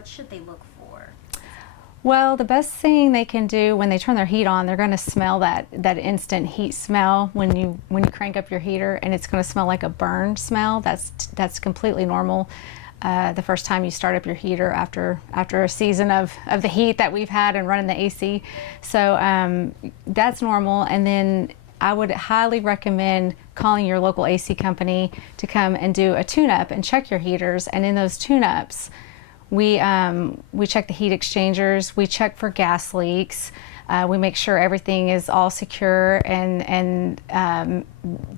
what should they look for? Well, the best thing they can do when they turn their heat on, they're going to smell that instant heat smell when you crank up your heater, and it's going to smell like a burn smell. That's completely normal. The first time you start up your heater after a season of the heat that we've had and running the AC. So that's normal. And then I would highly recommend calling your local AC company to come and do a tune-up and check your heaters. And in those tune-ups, we check the heat exchangers, we check for gas leaks, we make sure everything is all secure, and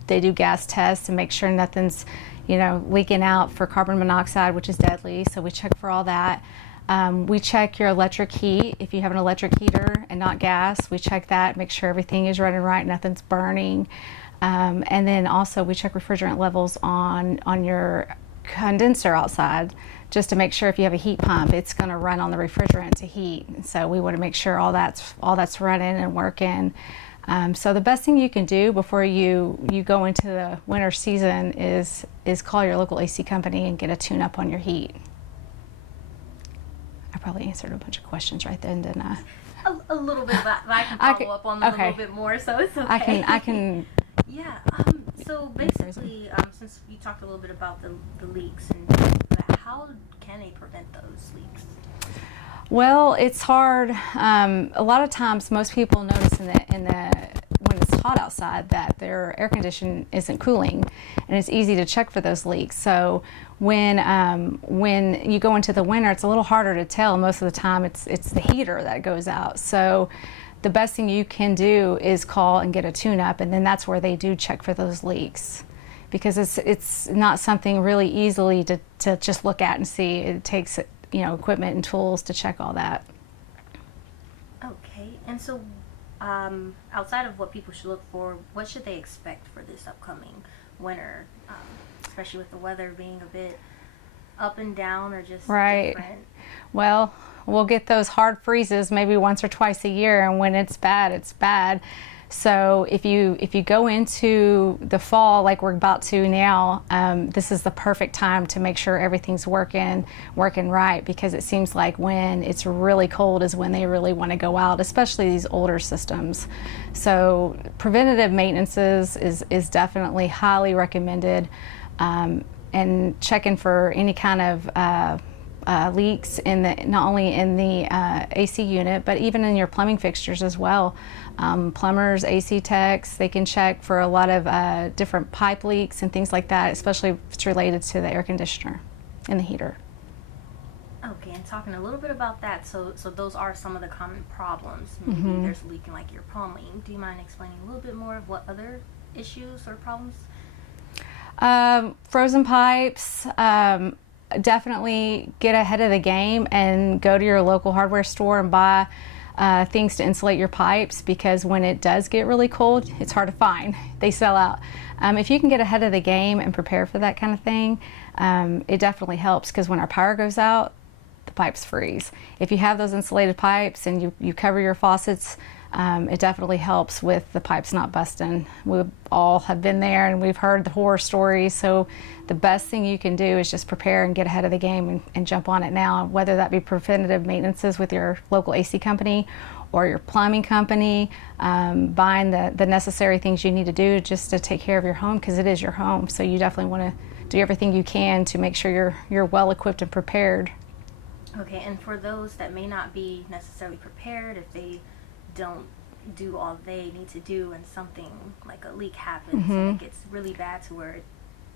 they do gas tests and make sure nothing's leaking out for carbon monoxide, which is deadly. So we check for all that. We check your electric heat. If you have an electric heater and not gas, we check that, make sure everything is running right, nothing's burning. And then also we check refrigerant levels on your condenser outside, just to make sure if you have a heat pump, it's going to run on the refrigerant to heat. So we want to make sure all that's running and working. So the best thing you can do before you go into the winter season is call your local AC company and get a tune-up on your heat. I probably answered a bunch of questions right then, didn't I? A little bit, but I can follow up on them a little bit more, so it's okay. I can. Yeah. So basically, since you talked a little bit about the leaks and how can they prevent those leaks? Well, it's hard. A lot of times, most people notice when it's hot outside that their air condition isn't cooling, and it's easy to check for those leaks. So when you go into the winter, it's a little harder to tell. Most of the time, it's the heater that goes out. So the best thing you can do is call and get a tune-up, and then that's where they do check for those leaks, because it's not something really easily to just look at and see. It takes equipment and tools to check all that. Okay, and so outside of what people should look for, what should they expect for this upcoming winter, especially with the weather being a bit up and down or just right. different? Well, we'll get those hard freezes maybe once or twice a year, and when it's bad, it's bad. So if you go into the fall like we're about to now, this is the perfect time to make sure everything's working right, because it seems like when it's really cold is when they really want to go out, especially these older systems. So preventative maintenances is definitely highly recommended, and checking for any kind of leaks not only in the AC unit, but even in your plumbing fixtures as well. Plumbers, AC techs, they can check for a lot of different pipe leaks and things like that, especially if it's related to the air conditioner and the heater. Okay, and talking a little bit about that, so those are some of the common problems. Maybe there's a leak in like your plumbing. Do you mind explaining a little bit more of what other issues or problems? Frozen pipes. Definitely get ahead of the game and go to your local hardware store and buy things to insulate your pipes, because when it does get really cold, it's hard to find. They sell out. If you can get ahead of the game and prepare for that kind of thing, it definitely helps, because when our power goes out, the pipes freeze. If you have those insulated pipes and you cover your faucets, it definitely helps with the pipes not busting. We all have been there and we've heard the horror stories, so the best thing you can do is just prepare and get ahead of the game and jump on it now, whether that be preventative maintenances with your local AC company or your plumbing company, buying the necessary things you need to do just to take care of your home, because it is your home. So you definitely want to do everything you can to make sure you're well equipped and prepared. Okay, and for those that may not be necessarily prepared, if they don't do all they need to do and something like a leak happens and it gets really bad to where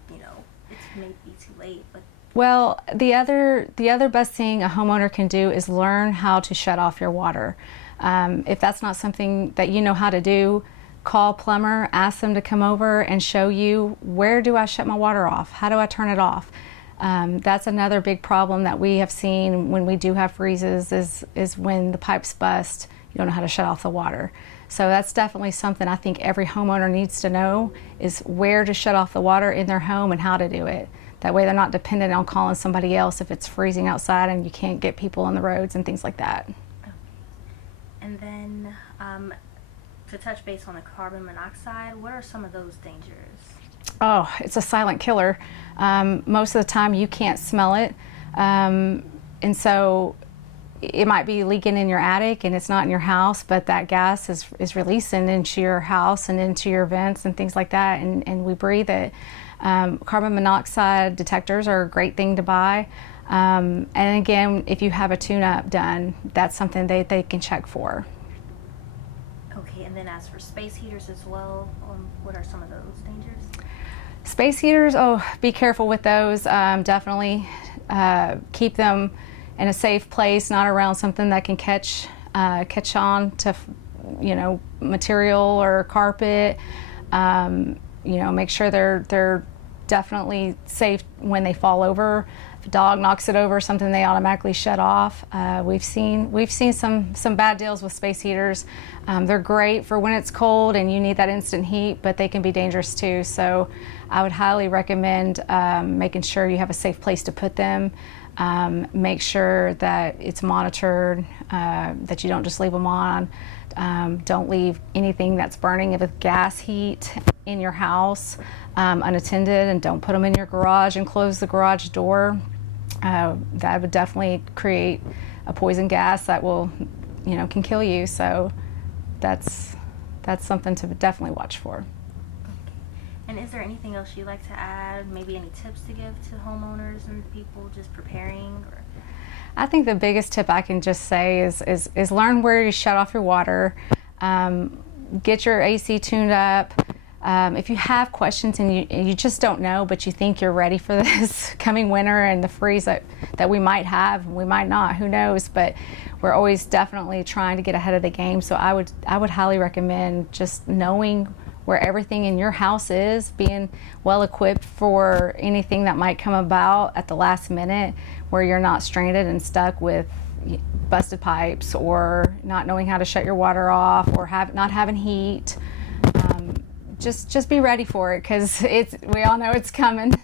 it's maybe too late. But well, the other best thing a homeowner can do is learn how to shut off your water. If that's not something that you know how to do, call a plumber, ask them to come over and show you, where do I shut my water off? How do I turn it off? That's another big problem that we have seen when we do have freezes is when the pipes bust, you don't know how to shut off the water. So that's definitely something I think every homeowner needs to know, is where to shut off the water in their home and how to do it. That way they're not dependent on calling somebody else if it's freezing outside and you can't get people on the roads and things like that. Okay. And then to touch base on the carbon monoxide, what are some of those dangers? Oh, it's a silent killer. Most of the time you can't smell it. And so it might be leaking in your attic and it's not in your house, but that gas is releasing into your house and into your vents and things like that, and we breathe it. Carbon monoxide detectors are a great thing to buy. And again, if you have a tune-up done, that's something they can check for. Okay, and then as for space heaters as well, what are some of those dangers? Space heaters, oh, be careful with those. Definitely keep them in a safe place, not around something that can catch on to, material or carpet. Make sure they're definitely safe when they fall over. If a dog knocks it over, something they automatically shut off. We've seen some bad deals with space heaters. They're great for when it's cold and you need that instant heat, but they can be dangerous too. So I would highly recommend making sure you have a safe place to put them. Make sure that it's monitored, that you don't just leave them on. Don't leave anything that's burning with gas heat in your house unattended, and don't put them in your garage and close the garage door. That would definitely create a poison gas that will, can kill you. So that's something to definitely watch for. And is there anything else you'd like to add? Maybe any tips to give to homeowners and people just preparing? Or? I think the biggest tip I can just say is learn where you shut off your water. Get your AC tuned up. If you have questions and you just don't know, but you think you're ready for this coming winter and the freeze that we might have, we might not, who knows, but we're always definitely trying to get ahead of the game. So I would highly recommend just knowing where everything in your house is, being well equipped for anything that might come about at the last minute, where you're not stranded and stuck with busted pipes or not knowing how to shut your water off or not having heat. Just be ready for it, because we all know it's coming.